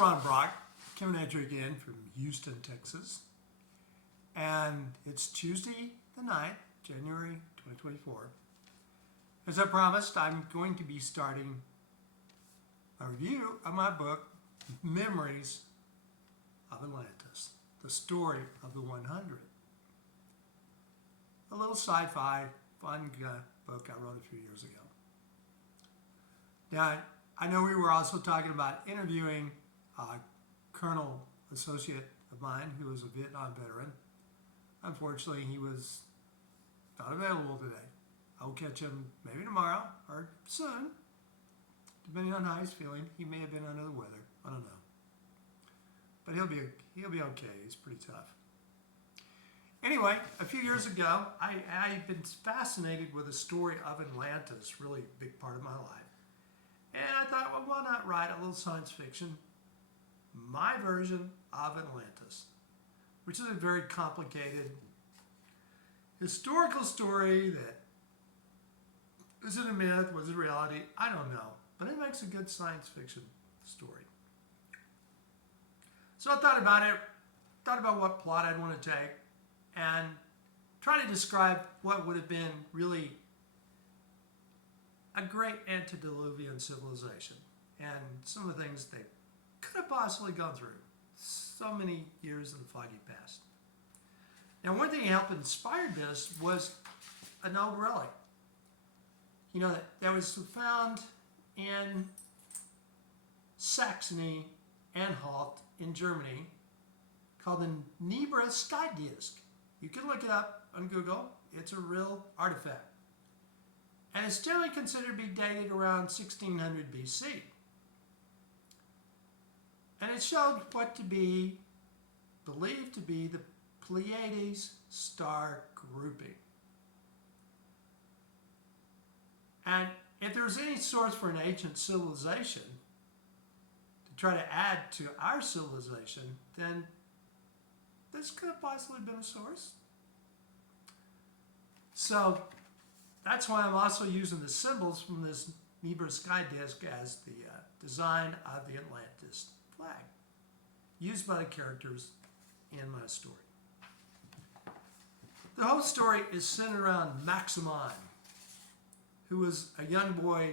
Ron Brock, coming at you again from Houston, Texas. And it's Tuesday the 9th, January 2024. As I promised, I'm going to be starting a review of my book, Memories of Atlantis, the story of the 100. A little sci-fi, fun book I wrote a few years ago. Now, I know we were also talking about interviewing a colonel associate of mine who was a Vietnam veteran. Unfortunately, he was not available today. I'll catch him maybe tomorrow or soon, depending on how he's feeling. He may have been under the weather. I don't know. But he'll be okay. He's pretty tough. Anyway, a few years ago, I've been fascinated with the story of Atlantis, really a big part of my life. And I thought, well, why not write a little science fiction, my version of Atlantis, which is a very complicated historical story that is it a myth, was it reality? I don't know, but it makes a good science fiction story. So I thought about what plot I'd want to take, and try to describe what would have been really a great antediluvian civilization and some of the things they could have possibly gone through so many years in the foggy past. Now, one thing that helped inspire this was an old relic, that was found in Saxony, Anhalt in Germany, called the Nebra sky disk. You can look it up on Google. It's a real artifact. And it's generally considered to be dated around 1600 BC. And it showed what to be believed to be the Pleiades star grouping. And if there was any source for an ancient civilization to try to add to our civilization, then this could have possibly been a source. So that's why I'm also using the symbols from this Nebra sky disk as the design of the Atlantis flag, used by the characters in my story. The whole story is centered around Maximon, who was a young boy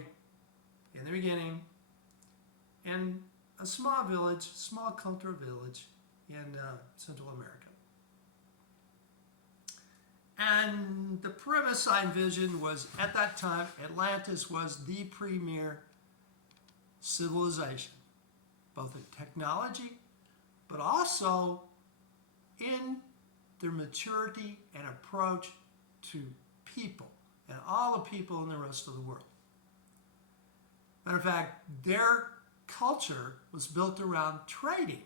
in the beginning in a small village, small cultural village in Central America. And the premise I envisioned was, at that time, Atlantis was the premier civilization, both in technology, but also in their maturity and approach to people and all the people in the rest of the world. Matter of fact, their culture was built around trading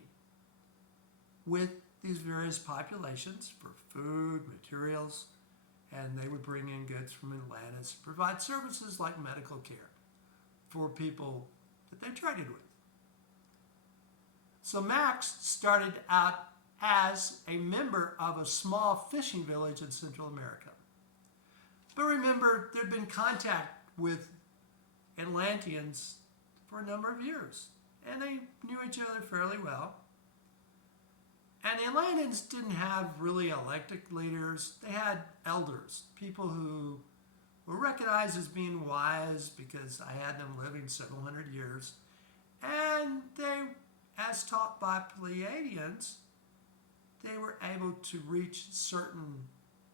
with these various populations for food, materials, and they would bring in goods from Atlantis, provide services like medical care for people that they traded with. So Max started out as a member of a small fishing village in Central America. But remember, there'd been contact with Atlanteans for a number of years, and they knew each other fairly well. And the Atlanteans didn't have really elected leaders. They had elders, people who were recognized as being wise because I had them living several hundred years. And they, as taught by Pleiadians, they were able to reach certain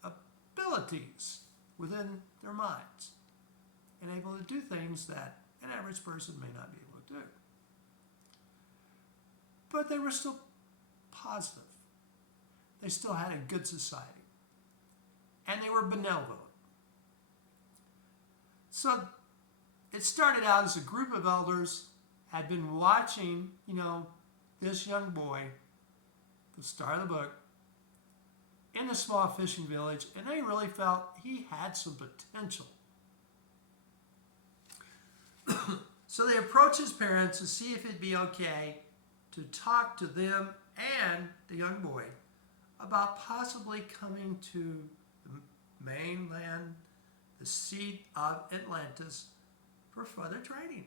abilities within their minds and able to do things that an average person may not be able to do. But they were still positive. They still had a good society. And they were benevolent. So it started out as a group of elders had been watching, this young boy, the star of the book, in a small fishing village, and they really felt he had some potential. So they approached his parents to see if it'd be okay to talk to them and the young boy about possibly coming to the mainland, the seat of Atlantis, for further training.